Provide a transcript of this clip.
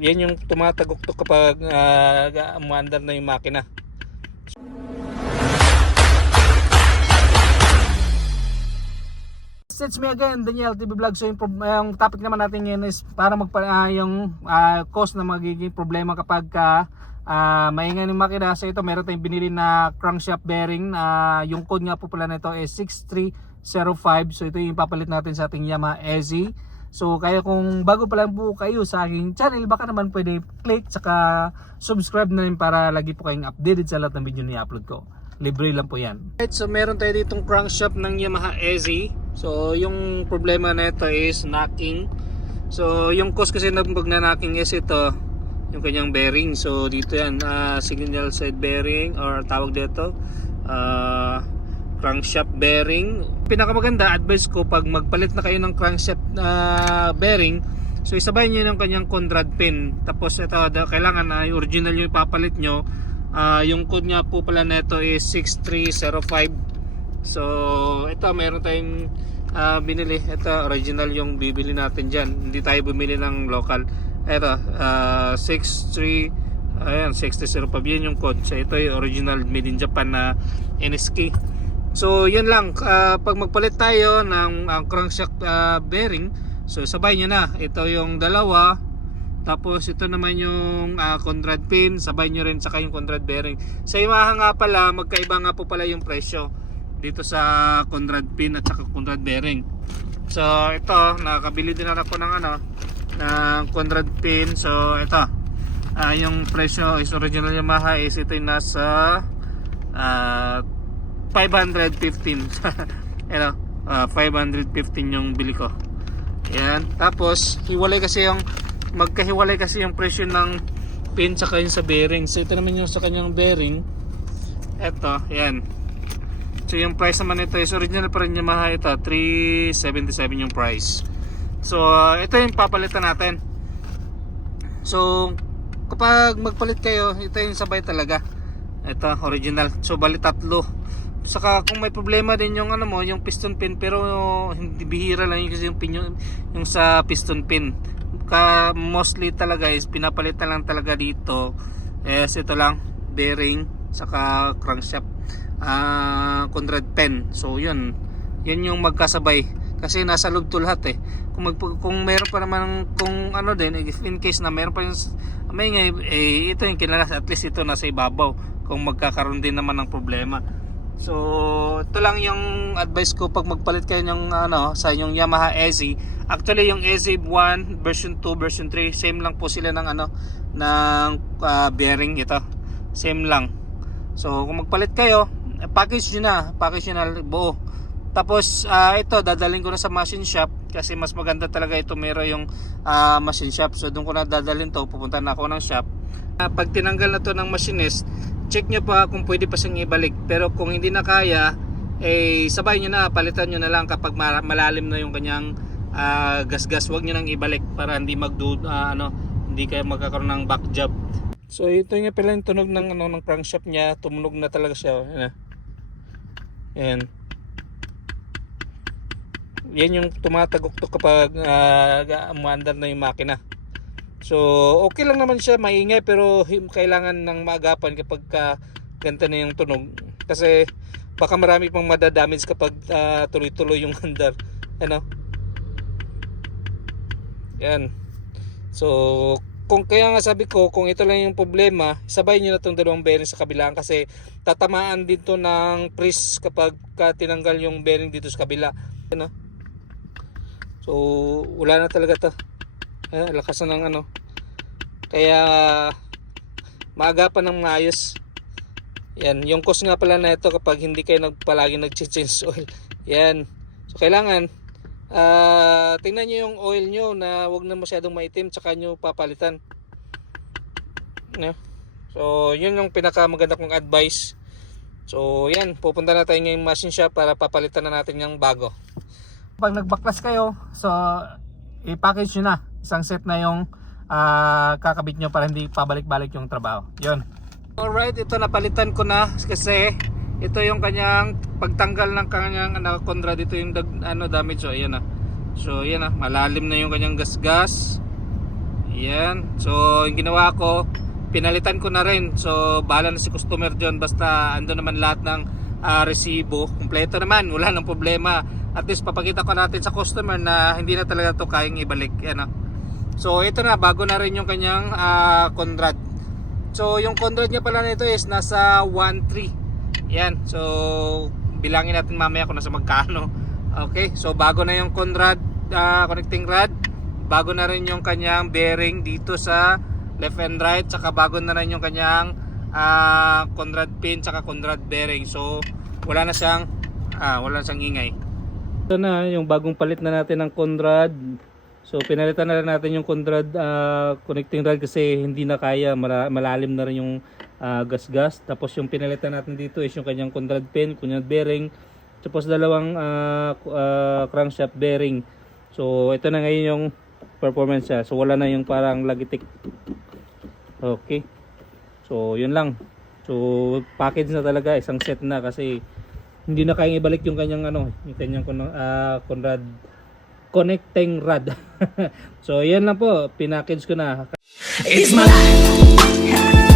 Yan yung tumatagok-tok kapag umaandar na yung makina. It's me again, Daniel TV Vlog. So yung topic naman natin ngayon is para yung cause na magiging problema kapag maingay ng makina. So ito, meron tayong binili na crankshaft bearing. Yung code nga po pala nito is 6305. So ito yung papalit natin sa ating Yamaha EZ. So kaya kung bago pa lang po kayo sa aking channel, baka naman pwede click saka subscribe na rin para lagi po kayong updated sa lahat ng video na i-upload ko. Libre lang po yan. Right, so meron tayo ditong crankshaft ng Yamaha EZ. So yung problema na ito is knocking. So yung cause kasi ng pag-knocking is ito, yung kanyang bearing. So dito yan, signal side bearing or tawag dito crankshaft bearing. Pinakamaganda advice ko pag magpalit na kayo ng crankshaft bearing, so isabay nyo yung kanyang Conrad pin. Tapos ito, kailangan original yung ipapalit nyo. Yung code nga po pala nito is 6305. So ito, meron tayong binili. Ito original yung bibili natin dyan, hindi tayo bumili ng local. Ito 6005 yan yung code. So ito yung original made in Japan na NSK. So yun lang, pag magpalit tayo ng crankshaft bearing, so sabay nyo na, ito yung dalawa, tapos ito naman yung Conrad pin, sabay nyo rin saka yung Conrad bearing. Sa Yamaha nga pala, magkaiba nga po pala yung presyo dito sa Conrad pin at saka Conrad bearing. So ito, nakabili din ako ng ng Conrad pin. So ito, yung presyo is original Yamaha is ito yung nasa 515. Ano, 515 yung bili ko. Yan. Tapos magkahiwalay kasi yung presyo ng pin saka yung sa bearing. So ito naman yung sa kanyang bearing. Ito, yan. So yung price naman ito is original pa rin Yamaha, ito 377 yung price. So ito yung papalitan natin. So kapag magpalit kayo, ito yung sabay talaga. Ito original. So bali tatlo. Saka kung may problema din yung yung piston pin, pero hindi bihira lang yung kasi yung pin yung sa piston pin. Mostly talaga is pinapalitan lang talaga dito. Ito lang, bearing saka crankshaft Conrad pen. So yun yung magkasabay kasi nasa loob to lahat Kung meron pa naman din, if in case na meron pa yung maingay, ito yung kinalas, at least ito nasa ibabaw kung magkakaroon din naman ng problema. So ito lang yung advice ko pag magpalit kayo ng sa yung Yamaha EZ. Actually yung EZ 1, version 2, version 3, same lang po sila ng bearing ito. Same lang. So kung magpalit kayo, package nyo na buo. Tapos ito dadalhin ko na sa machine shop kasi mas maganda talaga ito meron yung machine shop. So doon ko na dadalhin to, pupunta na ako ng shop. Pag tinanggal na to ng machinist, check nyo pa kung pwede pa siyang ibalik. Pero kung hindi na kaya, sabay nyo na, palitan nyo na lang kapag malalim na yung kanyang gas-gas. Huwag nyo nang ibalik para hindi hindi kayo magkakaroon ng back job. So ito nga pala yung tunog ng crankshaft niya. Tumunog na talaga siya. Yan. Yan yung tumatagok-tok kapag umaandar na yung makina. So okay lang naman siya, maingay, pero kailangan ng maagapan kapag ganito na yung tunog, kasi baka marami pang madadamage kapag tuloy-tuloy yung andar. Yan. So kaya nga sabi ko, kung ito lang yung problema, sabay nyo na itong dalawang bearing sa kabilaan kasi tatamaan dito ng press kapag tinanggal yung bearing dito sa kabila. So wala na talaga to. Lakas na ng kaya maagapan ng maayos. Yan, yung cost nga pala na ito kapag hindi kayo palagi nag-change oil. Yan. So kailangan tingnan nyo yung oil nyo na wag na masyadong maitim, tsaka nyo papalitan. So yun yung pinakamaganda kong advice. So yan, pupunta na tayo ngayong machine shop para papalitan na natin yung bago. Pag nagbaklas kayo, so i-package nyo na. Isang set na yung kakabit nyo para hindi pabalik-balik yung trabaho. Yun. Alright, ito napalitan ko na kasi ito yung kanyang pagtanggal ng kanyang Conrad. Ito yung damage. So ayan So ayan malalim na yung kanyang gas-gas. Yan. So, yung ginawa ko, pinalitan ko na rin. So, bahala na si customer dyan. Basta ando naman lahat ng resibo. Kompleto naman. Wala nang problema. At least papakita ko natin sa customer na hindi na talaga to kayang ibalik. Yan, so, ito na. Bago na rin yung kanyang Conrad. So, yung Conrad niya pala nito is nasa 1.3. Yan. So, bilangin natin mamaya kung nasa magkano. Okay. So, bago na yung Conrad connecting rod. Bago na rin yung kanyang bearing dito sa left and right, saka bago na rin yung kanyang Conrad pin saka Conrad bearing. So wala na siyang ingay. Ito na yung bagong palit na natin ng Conrad. So pinalitan na rin natin yung Conrad connecting rod kasi hindi na kaya, malalim na rin yung gas-gas. Tapos yung pinalitan natin dito is yung kanyang Conrad pin, Conrad bearing, tapos dalawang crankshaft bearing. So ito na ngayon yung performance niya. So wala na yung parang lagitik. Okay. So yun lang. So package na talaga, isang set na kasi hindi na kayang ibalik yung kanyang yung kanyang Conrad connecting rod. So yan lang po, pinackage ko na. It's my life.